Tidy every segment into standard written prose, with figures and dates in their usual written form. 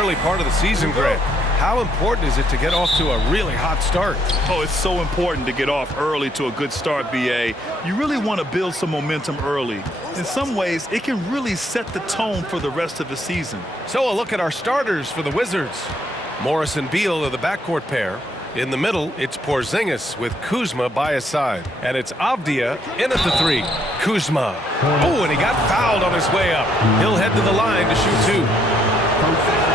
Early part of the season, Grant. How important is it to get off to a really hot start? Oh, it's so important to get off early to a good start, B.A. You really want to build some momentum early. In some ways, it can really set the tone for the rest of the season. So a look at our starters for the Wizards. Morris and Beal are the backcourt pair. In the middle, it's Porzingis with Kuzma by his side. And it's Avdia in at the three. Kuzma. Oh, and he got fouled on his way up. He'll head to the line to shoot two.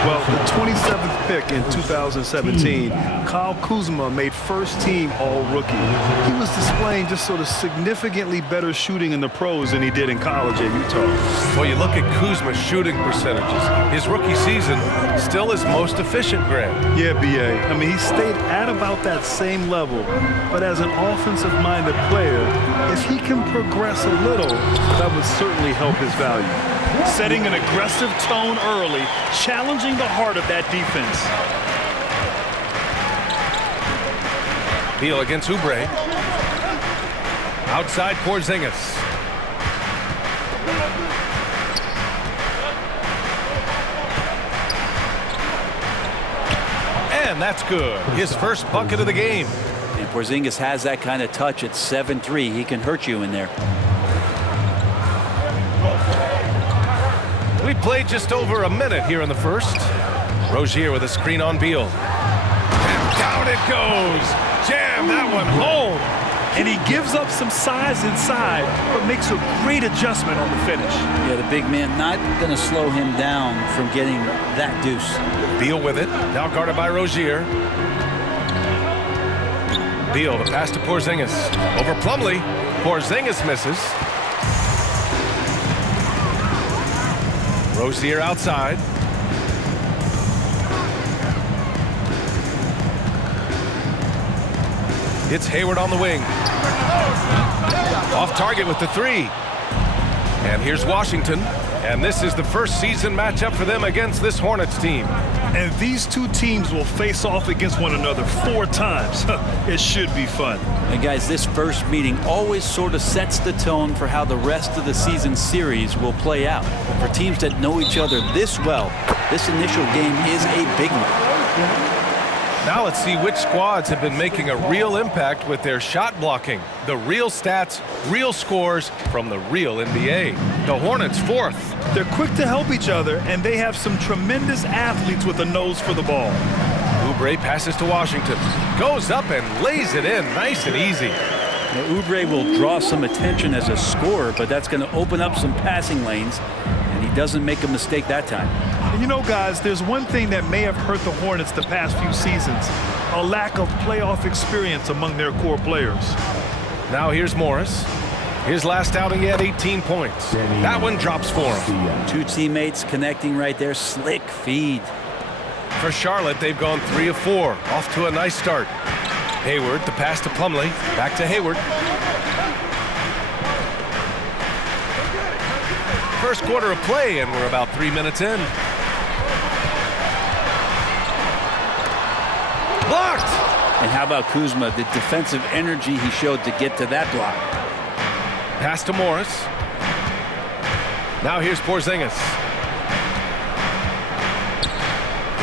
Well, the 27th pick in 2017, Kyle Kuzma made first-team All-Rookie. He was displaying just sort of significantly better shooting in the pros than he did in college at Utah. Well, you look at Kuzma's shooting percentages. His rookie season still his most efficient, Grant. Yeah, B.A. I mean, he stayed at about that same level. But as an offensive-minded player, if he can progress a little, that would certainly help his value. Setting an aggressive tone early, challenging the heart of that defense. Beal against Oubre. Outside Porzingis. And that's good. His first bucket of the game. And Porzingis has that kind of touch at 7-3. He can hurt you in there. We played just over a minute here in the first. Rozier with a screen on Beal. And down it goes. Jam that one home. And he gives up some size inside, but makes a great adjustment on the finish. Yeah, the big man not going to slow him down from getting that deuce. Beal with it. Now guarded by Rozier. Beal, the pass to Porzingis. Over Plumlee. Porzingis misses. Rozier outside. It's Hayward on the wing. Off target with the three. And here's Washington. And this is the first season matchup for them against this Hornets team. And these two teams will face off against one another 4 times. It should be fun. And guys, this first meeting always sort of sets the tone for how the rest of the season series will play out. For teams that know each other this well, this initial game is a big one. Now let's see which squads have been making a real impact with their shot blocking. The real stats, real scores from the real NBA. The Hornets 4th. They're quick to help each other, and they have some tremendous athletes with a nose for the ball. Oubre passes to Washington. Goes up and lays it in nice and easy. Now, Oubre will draw some attention as a scorer, but that's going to open up some passing lanes, and he doesn't make a mistake that time. And you know, guys, there's one thing that may have hurt the Hornets the past few seasons, a lack of playoff experience among their core players. Now here's Morris. His last outing, he had 18 points. That one drops for him. 2 teammates connecting right there. Slick feed. For Charlotte, they've gone 3 of 4. Off to a nice start. Hayward, the pass to Plumlee. Back to Hayward. First quarter of play, and we're about 3 minutes in. Blocked! And how about Kuzma, the defensive energy he showed to get to that block. Pass to Morris. Now here's Porzingis.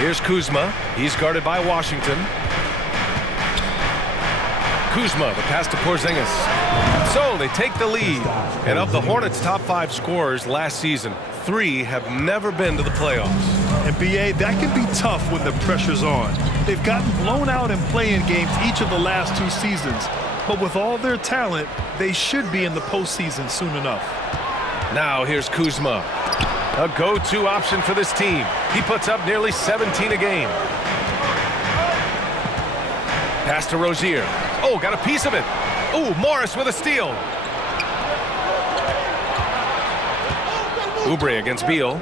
Here's Kuzma. He's guarded by Washington. Kuzma, the pass to Porzingis. So they take the lead. And of the Hornets' top 5 scorers last season, 3 have never been to the playoffs. And B.A., that can be tough when the pressure's on. They've gotten blown out in play-in games each of the last 2 seasons. But with all their talent, they should be in the postseason soon enough. Now here's Kuzma. A go-to option for this team. He puts up nearly 17 a game. Pass to Rozier. Oh, got a piece of it. Oh, Morris with a steal. Oubre against Beal.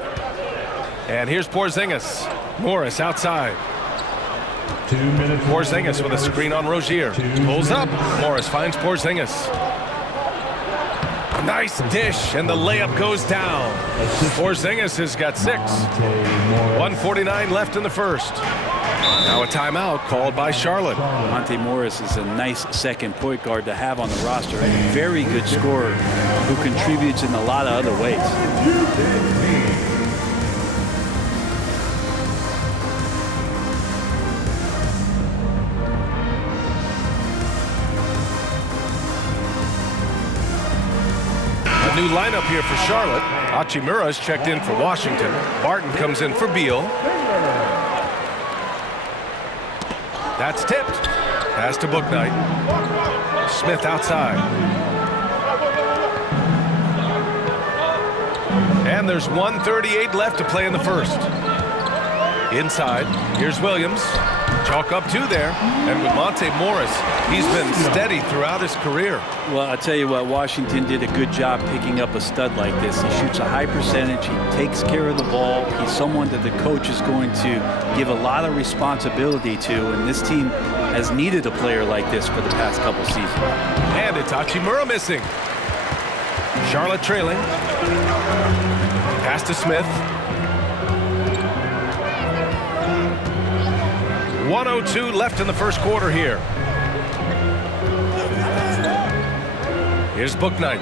And here's Porzingis. Morris outside. 2 minutes. Porzingis with a screen on Rozier. Pulls up. Morris finds Porzingis. Nice dish, and the layup goes down. Porzingis has got 6. 1:49 left in the first. Now a timeout called by Charlotte. Monte Morris is a nice second point guard to have on the roster. A very good scorer who contributes in a lot of other ways. new lineup here for Charlotte. Hachimura's checked in for Washington. Barton comes in for Beal. That's tipped. Pass to Bouknight. Smith outside. And there's 1:38 left to play in the first. Inside, here's Williams. Chalk up two there. And with Monte Morris, he's been steady throughout his career. Well, I'll tell you what, Washington did a good job picking up a stud like this. He shoots a high percentage. He takes care of the ball. He's someone that the coach is going to give a lot of responsibility to, and this team has needed a player like this for the past couple seasons. And it's Hachimura missing. Charlotte trailing. Pass to Smith. 1:02 left in the first quarter here. Here's Bouknight.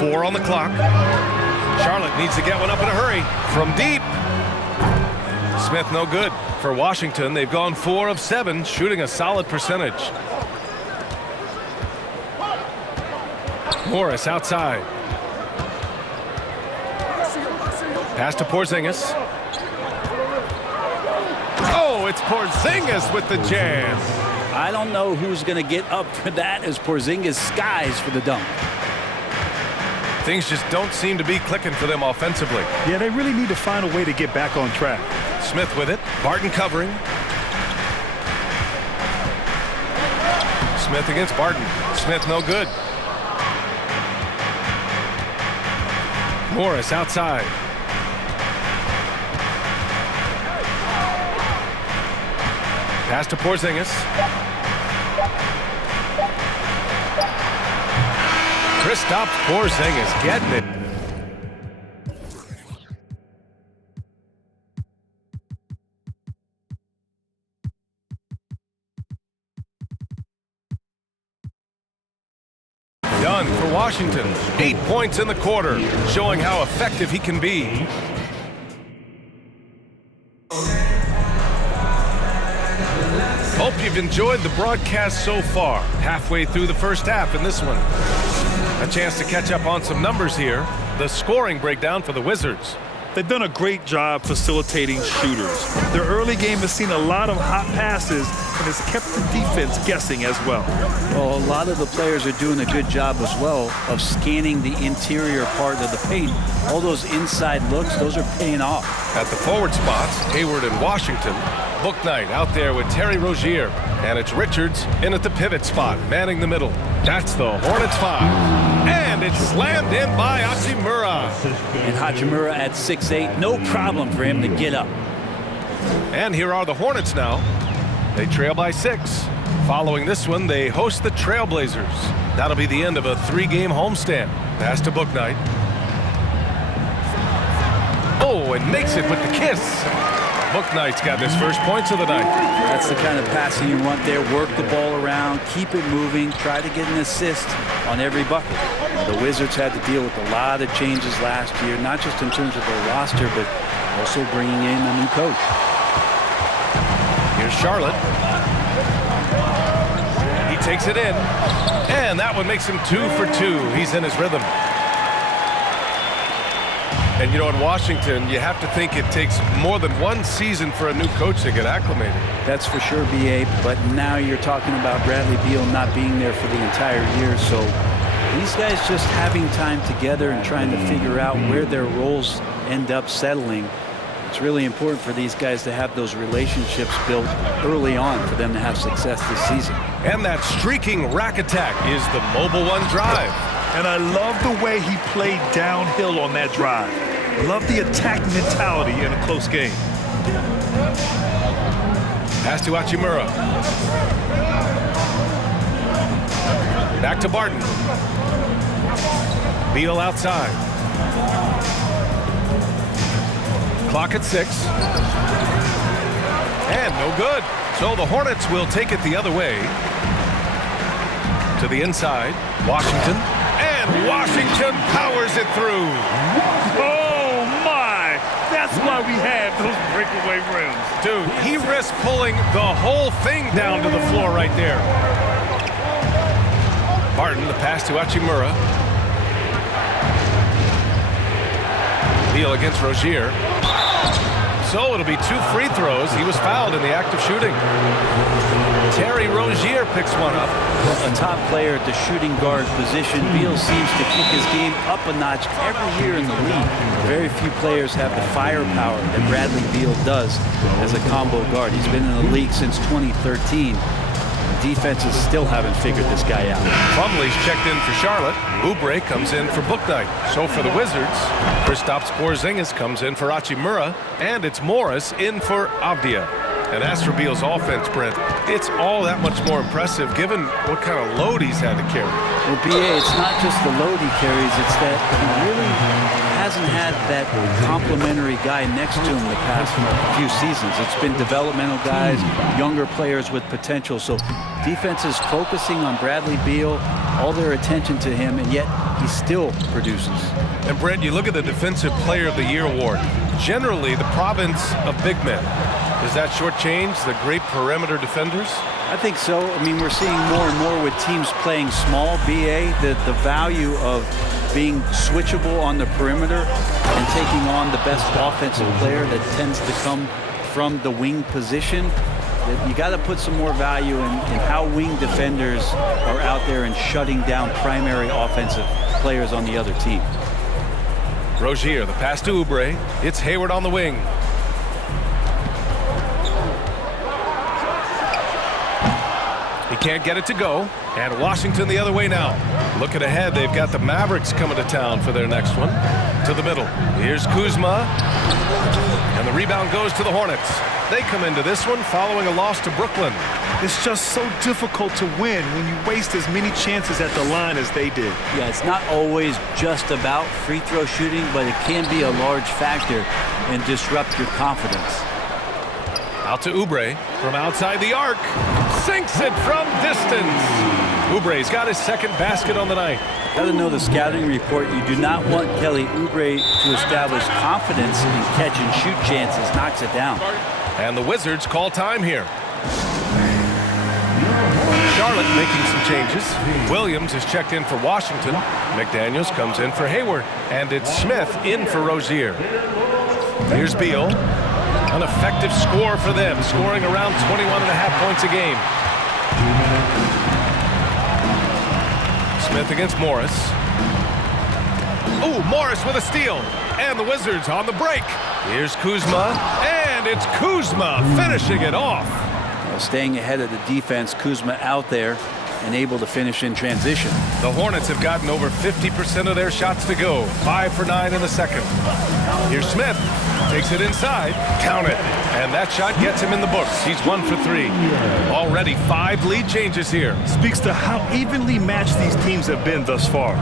4 on the clock. Charlotte needs to get one up in a hurry. From deep. Smith no good. For Washington, they've gone 4 of 7, shooting a solid percentage. Morris outside. Pass to Porzingis. Oh, it's Porzingis with the jam. I don't know who's going to get up for that as Porzingis skies for the dunk. Things just don't seem to be clicking for them offensively. Yeah, they really need to find a way to get back on track. Smith with it. Barton covering. Smith against Barton. Smith no good. Morris outside. Pass to Porzingis. Kristaps Porzingis getting it. Done for Washington. 8 points in the quarter, showing how effective he can be. Hope you've enjoyed the broadcast so far. Halfway through the first half in this one. A chance to catch up on some numbers here. The scoring breakdown for the Wizards. They've done a great job facilitating shooters. Their early game has seen a lot of hot passes and has kept the defense guessing as well. Well, a lot of the players are doing a good job as well of scanning the interior part of the paint. All those inside looks, those are paying off. At the forward spots, Hayward and Washington. Bouknight out there with Terry Rozier. And it's Richards in at the pivot spot, manning the middle. That's the Hornets 5. And it's slammed in by Hachimura. And Hachimura at 6'8", no problem for him to get up. And here are the Hornets now. They trail by 6. Following this one, they host the Trailblazers. That'll be the end of a 3-game homestand. Pass to Bouknight. Oh, and makes it with the kiss. Bouknight's got his first points of the night. That's the kind of passing you want there. Work the ball around, keep it moving, try to get an assist on every bucket. The Wizards had to deal with a lot of changes last year, not just in terms of their roster, but also bringing in a new coach. Here's Charlotte. He takes it in, and that one makes him 2 for 2. He's in his rhythm. And, you know, in Washington, you have to think it takes more than one season for a new coach to get acclimated. That's for sure, B.A., but now you're talking about Bradley Beal not being there for the entire year, so these guys just having time together and trying to figure out where their roles end up settling. It's really important for these guys to have those relationships built early on for them to have success this season. And that streaking rack attack is the Mobile One drive. And I love the way he played downhill on that drive. Love the attack mentality in a close game. Pass to Hachimura. Back to Barton. Beal outside. Clock at 6. And no good. So the Hornets will take it the other way. To the inside. Washington. And Washington powers it through. Oh, my! That's why we have those breakaway rims. Dude, he risked pulling the whole thing down to the floor right there. Barton, the pass to Hachimura. Beal against Rozier. So it'll be 2 free throws. He was fouled in the act of shooting. Terry Rozier picks one up. A top player at the shooting guard position, Beal seems to kick his game up a notch every year in the league. Very few players have the firepower that Bradley Beal does as a combo guard. He's been in the league since 2013. Defenses still haven't figured this guy out. Plumlee's checked in for Charlotte. Oubre comes in for Bouknight. So for the Wizards, Kristaps Porzingis comes in for Hachimura, and it's Morris in for Avdia. And as for Beal's offense, Brent, it's all that much more impressive given what kind of load he's had to carry. Well, BA, it's not just the load he carries, it's that he really hasn't had that complimentary guy next to him the past few seasons. It's been developmental guys, younger players with potential. So defense is focusing on Bradley Beal, all their attention to him, and yet he still produces. And Brent, you look at the Defensive Player of the Year award. Generally, the province of big men. Does that shortchange the great perimeter defenders? I think so. I mean, we're seeing more and more with teams playing small, BA, the value of being switchable on the perimeter and taking on the best offensive player that tends to come from the wing position. You got to put some more value in how wing defenders are out there and shutting down primary offensive players on the other team. Rozier, the pass to Oubre. It's Hayward on the wing. He can't get it to go. And Washington the other way now. Looking ahead, they've got the Mavericks coming to town for their next one. To the middle. Here's Kuzma. And the rebound goes to the Hornets. They come into this one following a loss to Brooklyn. It's just so difficult to win when you waste as many chances at the line as they did. Yeah, it's not always just about free throw shooting, but it can be a large factor and disrupt your confidence. Out to Oubre from outside the arc. Sinks it from distance. Oubre's got his second basket on the night. Got to know the scouting report. You do not want Kelly Oubre to establish confidence in catch and shoot chances. Knocks it down. And the Wizards call time here. Charlotte making some changes. Williams is checked in for Washington. McDaniels comes in for Hayward. And it's Smith in for Rozier. Here's Beal. An effective score for them, scoring around 21.5 points a game. Smith against Morris. Ooh, Morris with a steal. And the Wizards on the break. Here's Kuzma. And it's Kuzma finishing it off. Staying ahead of the defense, Kuzma out there and able to finish in transition. The Hornets have gotten over 50% of their shots to go. 5 for 9 in the second. Here's Smith. Takes it inside. Count it. And that shot gets him in the books. He's 1 for 3. Already 5 lead changes here. Speaks to how evenly matched these teams have been thus far.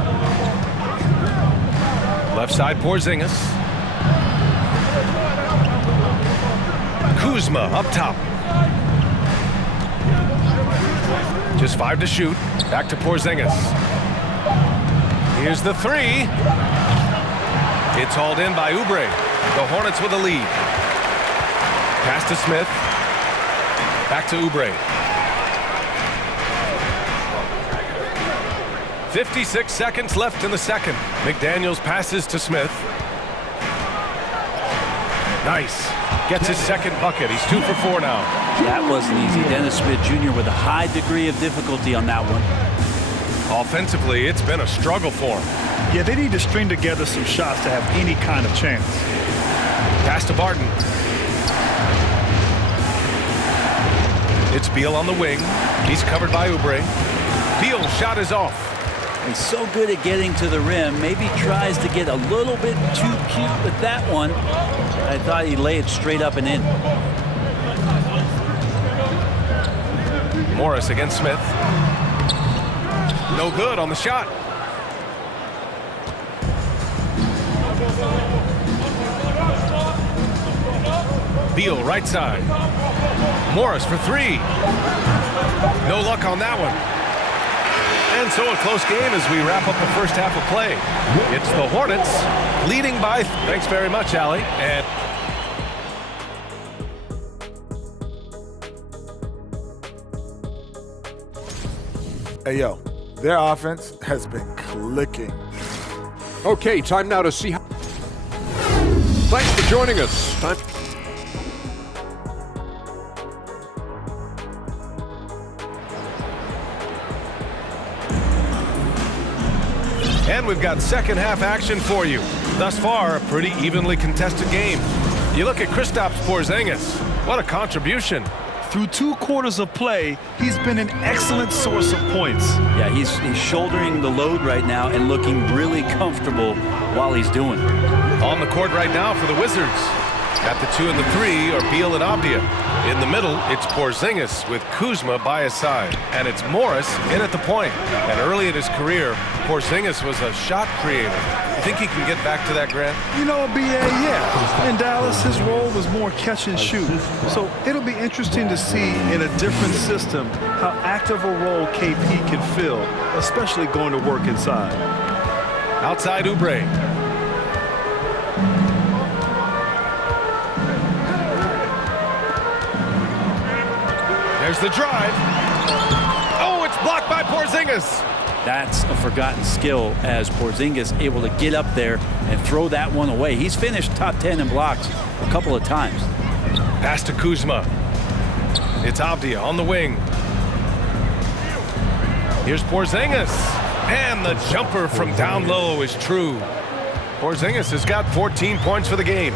Left side, Porzingis. Kuzma up top. Just 5 to shoot. Back to Porzingis. Here's the 3. It's hauled in by Oubre. The Hornets with a lead. Pass to Smith. Back to Oubre. 56 seconds left in the second. McDaniels passes to Smith. Nice. Gets his second bucket. He's 2 for 4 now. That wasn't easy. Dennis Smith Jr. with a high degree of difficulty on that one. Offensively, it's been a struggle for him. Yeah, they need to string together some shots to have any kind of chance. Pass to Barton. It's Beal on the wing. He's covered by Oubre. Beal's shot is off. He's so good at getting to the rim. Maybe tries to get a little bit too cute with that one. I thought he'd lay it straight up and in. Morris against Smith. No good on the shot. Beal right side. Morris for 3. No luck on that one. And so a close game as we wrap up the first half of play. It's the Hornets leading by... Thanks very much, Allie. And... Hey, yo, their offense has been clicking. Okay, time now to see how... Thanks for joining us. And we've got second half action for you. Thus far, a pretty evenly contested game. You look at Kristaps Porzingis. What a contribution. Through 2 quarters of play, he's been an excellent source of points. Yeah, he's shouldering the load right now and looking really comfortable while he's doing it. On the court right now for the Wizards. At the 2 and the 3 are Beal and Avdia. In the middle, it's Porzingis with Kuzma by his side. And it's Morris in at the point. And early in his career, Porzingis was a shot creator. You think he can get back to that, Grant? You know, BA, yeah. In Dallas, his role was more catch and shoot. So it'll be interesting to see in a different system how active a role KP can fill, especially going to work inside. Outside Oubre. There's the drive. Oh, it's blocked by Porzingis. That's a forgotten skill as Porzingis able to get up there and throw that one away. He's finished top 10 in blocks a couple of times. Pass to Kuzma. It's Avdia on the wing. Here's Porzingis. And the jumper from down low is true. Porzingis has got 14 points for the game.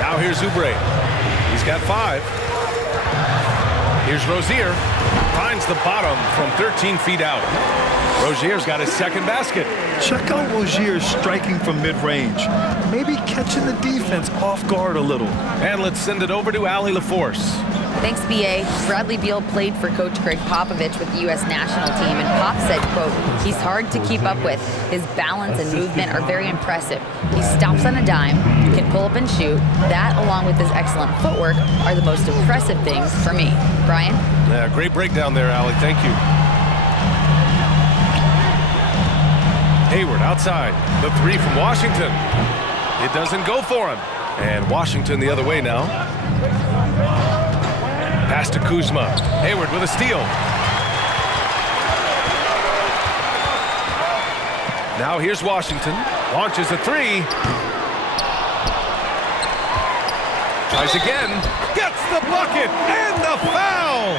Now here's Oubre. He's got 5. Here's Rozier. Finds the bottom from 13 feet out. Rozier's got his second basket. Check out Rozier striking from mid-range. Maybe catching the defense off guard a little. And let's send it over to Allie LaForce. Thanks, B.A. Bradley Beal played for Coach Greg Popovich with the U.S. national team, and Pop said, quote, he's hard to keep up with. His balance and movement are very impressive. He stops on a dime, can pull up and shoot. That, along with his excellent footwork, are the most impressive things for me. Brian? Yeah, great breakdown there, Allie. Thank you. Hayward outside. The 3 from Washington. It doesn't go for him. And Washington the other way now. Pass to Kuzma. Hayward with a steal. Now here's Washington. Launches a 3. Tries again. Gets the bucket and the foul.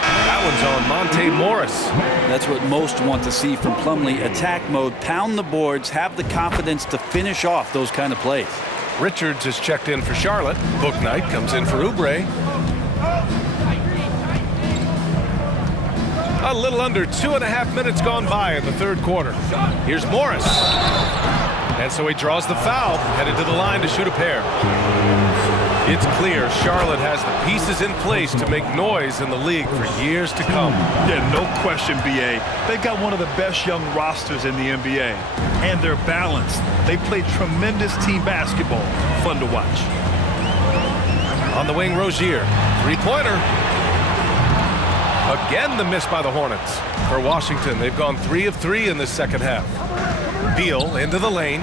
That one's on Monte Morris. That's what most want to see from Plumlee. Attack mode, pound the boards, have the confidence to finish off those kind of plays. Richards is checked in for Charlotte. Bouknight comes in for Oubre. A little under 2.5 minutes gone by in the third quarter. Here's Morris. And so he draws the foul, headed to the line to shoot a pair. It's clear Charlotte has the pieces in place to make noise in the league for years to come. Yeah, no question, BA. They've got one of the best young rosters in the NBA. And they're balanced. They play tremendous team basketball. Fun to watch. On the wing, Rozier. 3-pointer. Again, the miss by the Hornets. For Washington, they've gone 3 of 3 in this second half. Beal into the lane,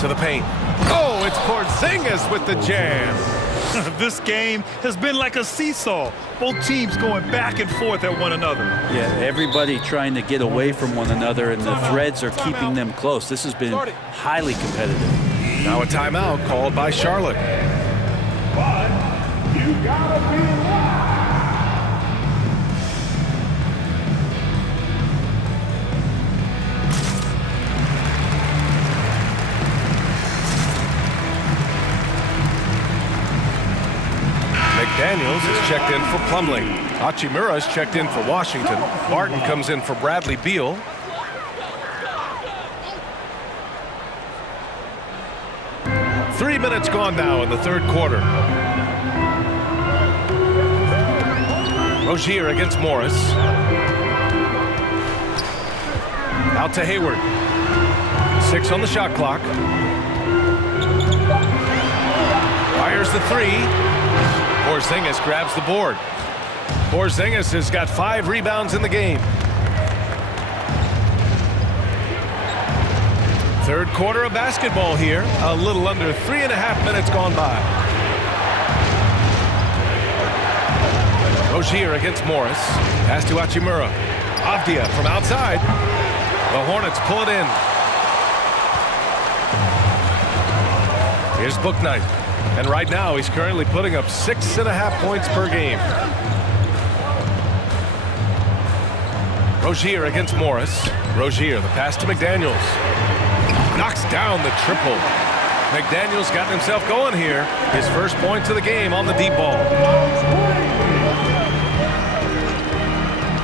to the paint. Oh, it's Porzingis with the jam. This game has been like a seesaw. Both teams going back and forth at one another. Yeah, everybody trying to get away from one another, and the threads are keeping them close. This has been highly competitive. Now a timeout called by Charlotte. But you gotta be live. McDaniels is checked in for Plumlee. Hachimura is checked in for Washington. Barton comes in for Bradley Beal. Three minutes gone now in the third quarter. Rozier against Morris. Out to Hayward. 6 on the shot clock. Fires the 3. Porzingis grabs the board. Porzingis has got 5 rebounds in the game. Third quarter of basketball here. A little under 3.5 minutes gone by. Rozier against Morris. Pass to Hachimura. Avdia from outside. The Hornets pull it in. Here's Booknight. And right now, he's currently putting up 6.5 points per game. Rozier against Morris. Rozier, the pass to McDaniels. Knocks down the triple. McDaniels got himself going here. His first points of the game on the deep ball.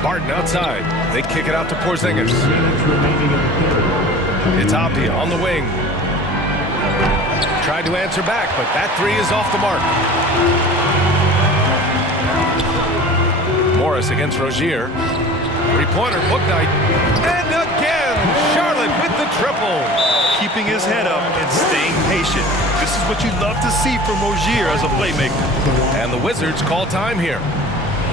Barton outside. They kick it out to Porzingis. It's Abdia on the wing. Tried to answer back, but that three is off the mark. Morris against Rozier. Three-pointer, Booknight. And again, Charlotte with the triple. Keeping his head up and staying patient. This is what you love to see from Rozier as a playmaker. And the Wizards call time here.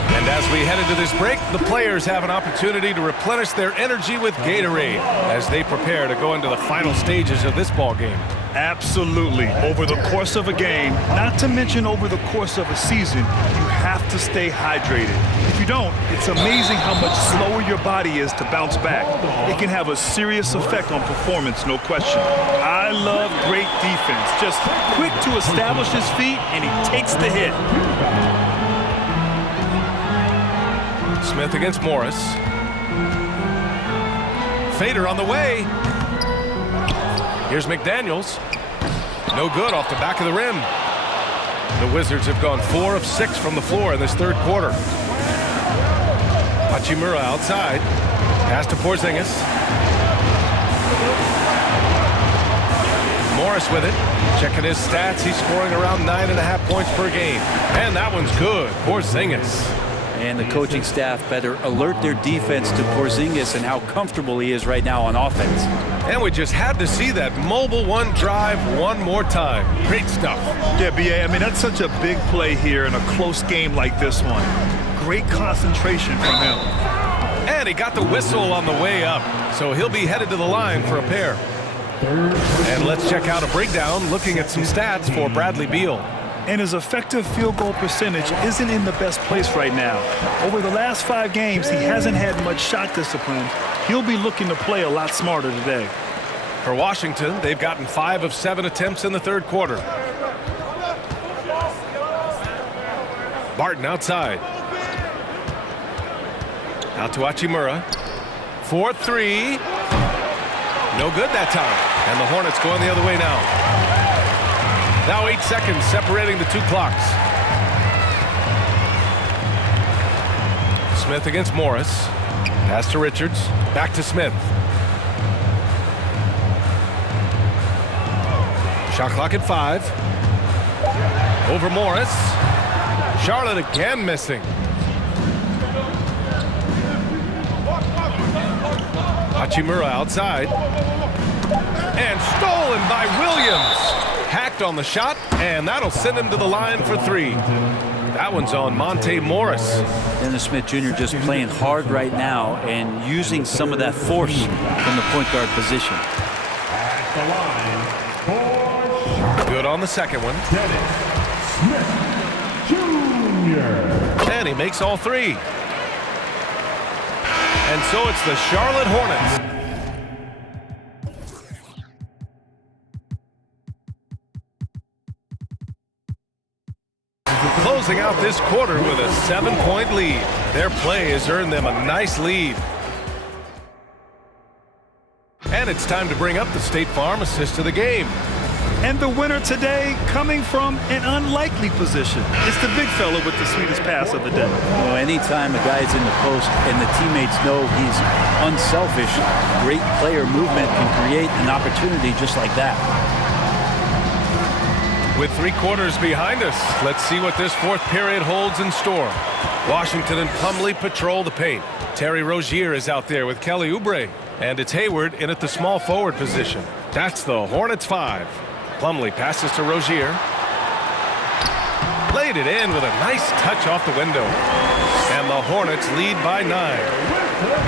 And as we head into this break, the players have an opportunity to replenish their energy with Gatorade as they prepare to go into the final stages of this ball game. Absolutely. Over the course of a game, not to mention over the course of a season, you have to stay hydrated. If you don't, it's amazing how much slower your body is to bounce back. It can have a serious effect on performance, no question. I love great defense. Just quick to establish his feet, and he takes the hit. Smith against Morris. Fader on the way. Here's McDaniels. No good off the back of the rim. The Wizards have gone 4 of 6 from the floor in this third quarter. Hachimura outside. Pass to Porzingis. Morris with it. Checking his stats. He's scoring around 9.5 points per game. And that one's good. Porzingis. And the coaching staff better alert their defense to Porzingis and how comfortable he is right now on offense. And we just had to see that mobile one drive one more time. Great stuff. Yeah, B.A., I mean, that's such a big play here in a close game like this one. Great concentration from him. And he got the whistle on the way up, so he'll be headed to the line for a pair. And let's check out a breakdown looking at some stats for Bradley Beal. And his effective field goal percentage isn't in the best place right now. Over the last 5 games, he hasn't had much shot discipline. He'll be looking to play a lot smarter today. For Washington, they've gotten 5 of 7 attempts in the third quarter. Barton outside. Out to Hachimura. 4-3. No good that time. And the Hornets going the other way now. Now 8 seconds separating the two clocks. Smith against Morris. Pass to Richards. Back to Smith. Shot clock at 5. Over Morris. Charlotte again missing. Hachimura outside. And stolen by Williams. Hacked on the shot, and that'll send him to the line for 3. That one's on Monte Morris. Dennis Smith Jr. just playing hard right now and using some of that force from the point guard position. Good on the second one. Dennis Smith Jr. And he makes all 3. And so it's the Charlotte Hornets. Closing out this quarter with a 7-point lead. Their play has earned them a nice lead. And it's time to bring up the State Farm assist of the game. And the winner today coming from an unlikely position. It's the big fella with the sweetest pass of the day. Well, anytime a guy's in the post and the teammates know he's unselfish, great player movement can create an opportunity just like that. With 3 quarters behind us, let's see what this fourth period holds in store. Washington and Plumlee patrol the paint. Terry Rozier is out there with Kelly Oubre. And it's Hayward in at the small forward position. That's the Hornets 5. Plumlee passes to Rozier. Laid it in with a nice touch off the window. And the Hornets lead by 9.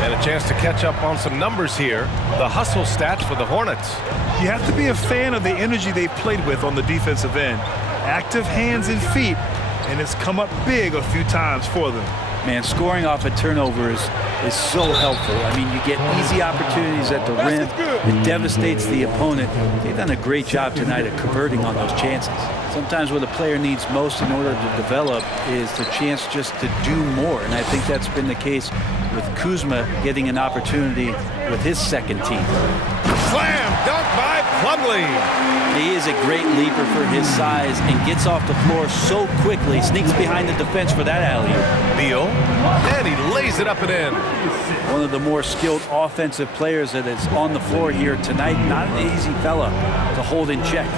And a chance to catch up on some numbers here. The hustle stats for the Hornets. You have to be a fan of the energy they've played with on the defensive end. Active hands and feet, and it's come up big a few times for them. Man, scoring off of turnovers is so helpful. I mean, you get easy opportunities at the rim. It devastates the opponent. They've done a great job tonight at converting on those chances. Sometimes what a player needs most in order to develop is the chance just to do more. And I think that's been the case with Kuzma getting an opportunity with his second team. Slam dunk by Plumlee. He is a great leaper for his size and gets off the floor so quickly, sneaks behind the defense for that alley-oop. Beal, and he lays it up and in. One of the more skilled offensive players that is on the floor here tonight. Not an easy fella to hold in check.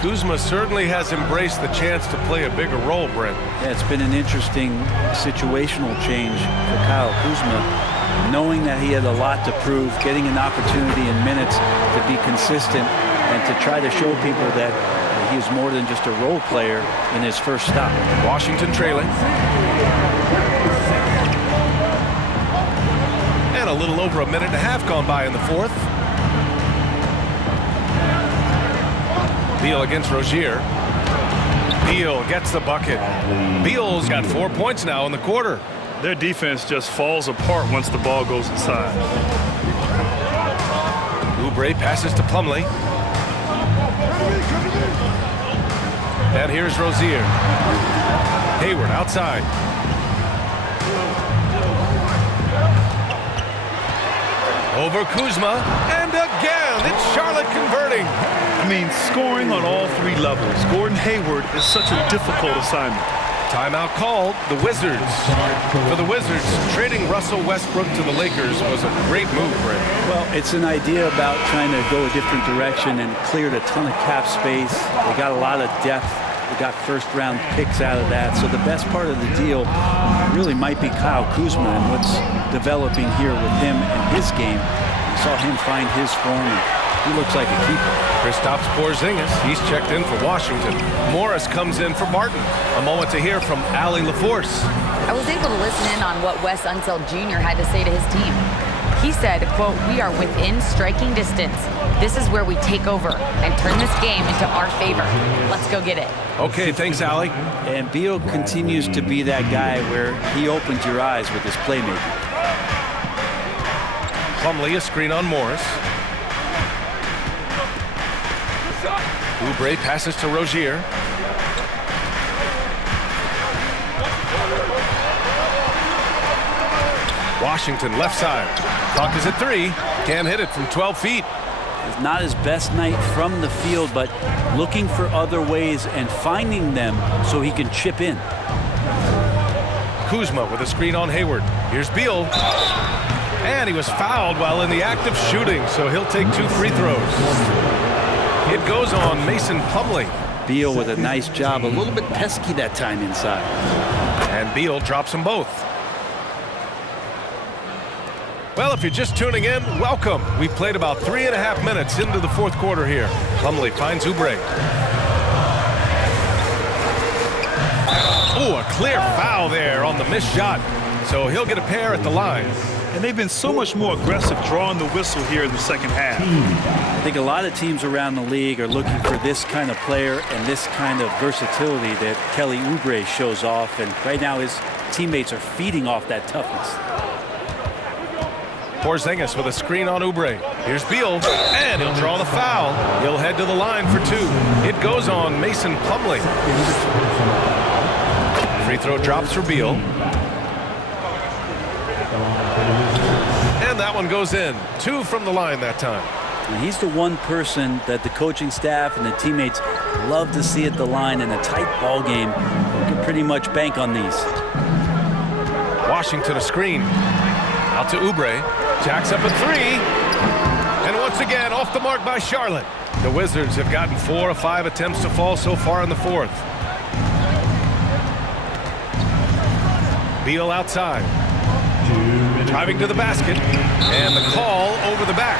Kuzma certainly has embraced the chance to play a bigger role, Brent. Yeah, it's been an interesting situational change for Kyle Kuzma, knowing that he had a lot to prove, getting an opportunity in minutes to be consistent and to try to show people that he is more than just a role player in his first stop. Washington trailing. And a little over a minute and a half gone by in the fourth. Beal against Rozier. Beal gets the bucket. Beal's got 4 points now in the quarter. Their defense just falls apart once the ball goes inside. Oubre passes to Plumlee. And here's Rozier. Hayward outside. Over Kuzma, and again, it's Charlotte converting. I mean, scoring on all three levels. Gordon Hayward is such a difficult assignment. Timeout called, the Wizards. For the Wizards, trading Russell Westbrook to the Lakers was a great move, Brent. Well, it's an idea about trying to go a different direction and cleared a ton of cap space. They got a lot of depth. They got first-round picks out of that. So the best part of the deal really might be Kyle Kuzma and what's developing here with him and his game. We saw him find his form, and he looks like a keeper. Kristaps Porzingis, he's checked in for Washington. Morris comes in for Barton. A moment to hear from Allie LaForce. I was able to listen in on what Wes Unseld Jr. had to say to his team. He said, quote, "We are within striking distance. This is where we take over and turn this game into our favor. Let's go get it." Okay, thanks, Allie. And Beal continues to be that guy where he opens your eyes with his playmaking. Plumlee, a screen on Morris. Oubre passes to Rozier. Washington left side. Clock is at 3. Can't hit it from 12 feet. It's not his best night from the field, but looking for other ways and finding them so he can chip in. Kuzma with a screen on Hayward. Here's Beal. And he was fouled while in the act of shooting, so he'll take 2 free throws. It goes on Mason Plumlee. Beal with a nice job, a little bit pesky that time inside. And Beal drops them both. Well, if you're just tuning in, welcome. We've played about 3.5 minutes into the fourth quarter here. Plumlee finds Oubre. Oh, a clear foul there on the missed shot. So he'll get a pair at the line. And they've been so much more aggressive drawing the whistle here in the second half. I think a lot of teams around the league are looking for this kind of player and this kind of versatility that Kelly Oubre shows off. And right now his teammates are feeding off that toughness. Porzingis with a screen on Oubre. Here's Beal, and he'll draw the foul. He'll head to the line for 2. It goes on Mason Plumlee. Free throw drops for Beal. And that one goes in. 2 from the line that time. And he's the one person that the coaching staff and the teammates love to see at the line in a tight ball game. You can pretty much bank on these. Washington a screen. Out to Oubre. Jacks up a 3. And once again, off the mark by Charlotte. The Wizards have gotten 4 of 5 attempts to fall so far in the fourth. Beal outside. Driving to the basket. And the call over the back.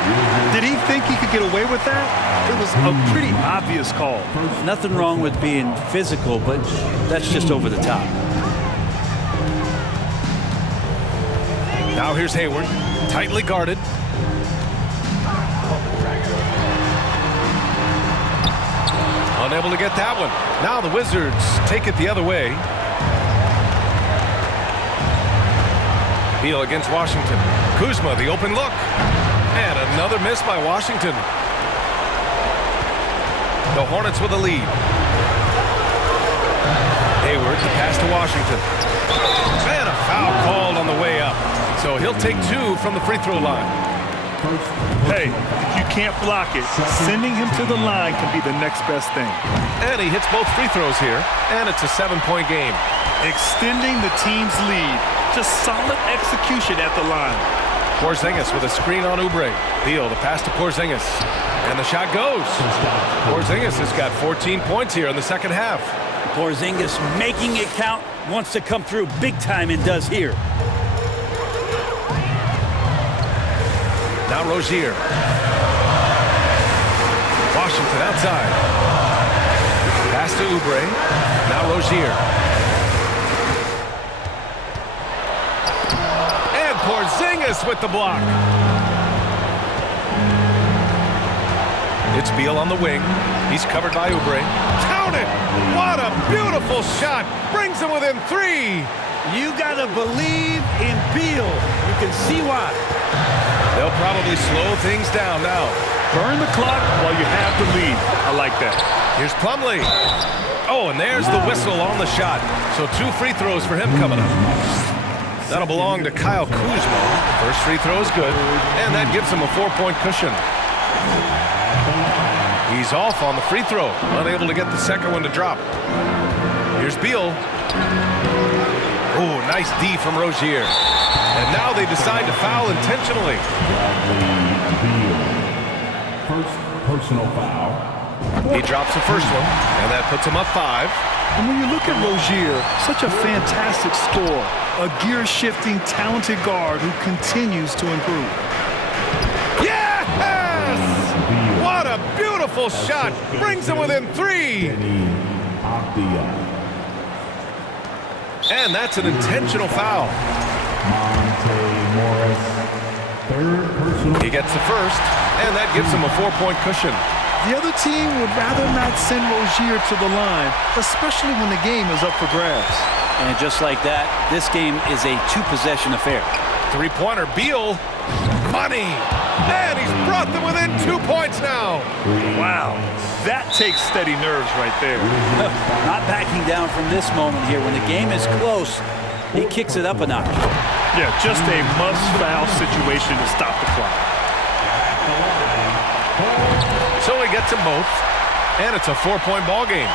Did he think he could get away with that? It was a pretty obvious call. Nothing wrong with being physical, but that's just over the top. Now here's Hayward, tightly guarded. Unable to get that one. Now the Wizards take it the other way. Beal against Washington. Kuzma, the open look. And another miss by Washington. The Hornets with a lead. Hayward, the pass to Washington. And a foul called on the way up. So he'll take 2 from the free throw line. Hey, if you can't block it, sending him to the line can be the next best thing. And he hits both free throws here. And it's a 7-point game. Extending the team's lead. Just solid execution at the line. Porzingis with a screen on Oubre. Beal, the pass to Porzingis. And the shot goes. Porzingis has got 14 points here in the second half. Porzingis making it count, wants to come through big time and does here. Now Rozier. Washington outside. Pass to Oubre. Now Rozier. And Porzingis with the block. It's Beal on the wing. He's covered by Oubre. Count it! What a beautiful shot! Brings him within 3. You gotta believe in Beal. You can see why. They'll probably slow things down now. Burn the clock while you have the lead. I like that. Here's Plumlee. Oh, and there's the whistle on the shot. So 2 free throws for him coming up. That'll belong to Kyle Kuzma. First free throw is good, and that gives him a 4-point cushion. He's off on the free throw, unable to get the second one to drop. Here's Beal. Oh, nice D from Rozier. And now they decide to foul intentionally. First personal foul. He drops the first one, and that puts him up 5. And when you look at Rozier, such a fantastic scorer, a gear-shifting, talented guard who continues to improve. Yes! What a beautiful shot! Brings him within 3. And that's an intentional foul. He gets the first, and that gives him a 4-point cushion. The other team would rather not send Rozier to the line, especially when the game is up for grabs. And just like that, this game is a 2-possession affair. Three-pointer, Beal. Money! And he's brought them within 2 points now. Wow, that takes steady nerves right there. Not backing down from this moment here. When the game is close, he kicks it up a notch. Yeah, just a must-foul situation to stop the clock. So he gets them both, and it's a 4-point ball game.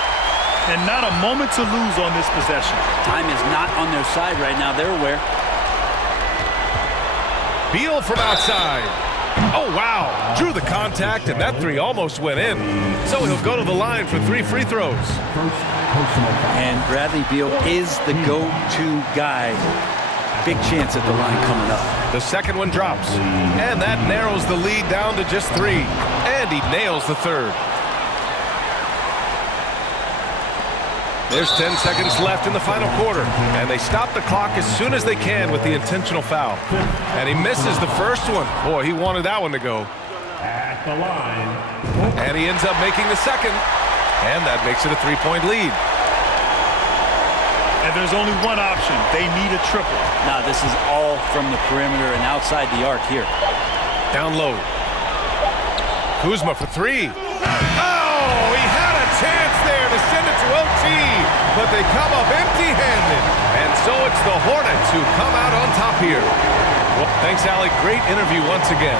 And not a moment to lose on this possession. Time is not on their side right now. They're aware. Beal from outside. Oh, wow. Drew the contact, and that 3 almost went in. So he'll go to the line for 3 free throws. And Bradley Beal is the go-to guy. Big chance at the line coming up. The second one drops, and that narrows the lead down to just 3. And he nails the third. There's 10 seconds left in the final quarter, and they stop the clock as soon as they can with the intentional foul. And he misses the first one. Boy, he wanted that one to go. At the line. And he ends up making the second, and that makes it a 3-point lead. And there's only one option. They need a triple. Now, this is all from the perimeter and outside the arc here. Down low. Kuzma for 3. Oh, he had a chance there to send it to OT, but they come up empty-handed. And so it's the Hornets who come out on top here. Well, thanks, Allie. Great interview once again.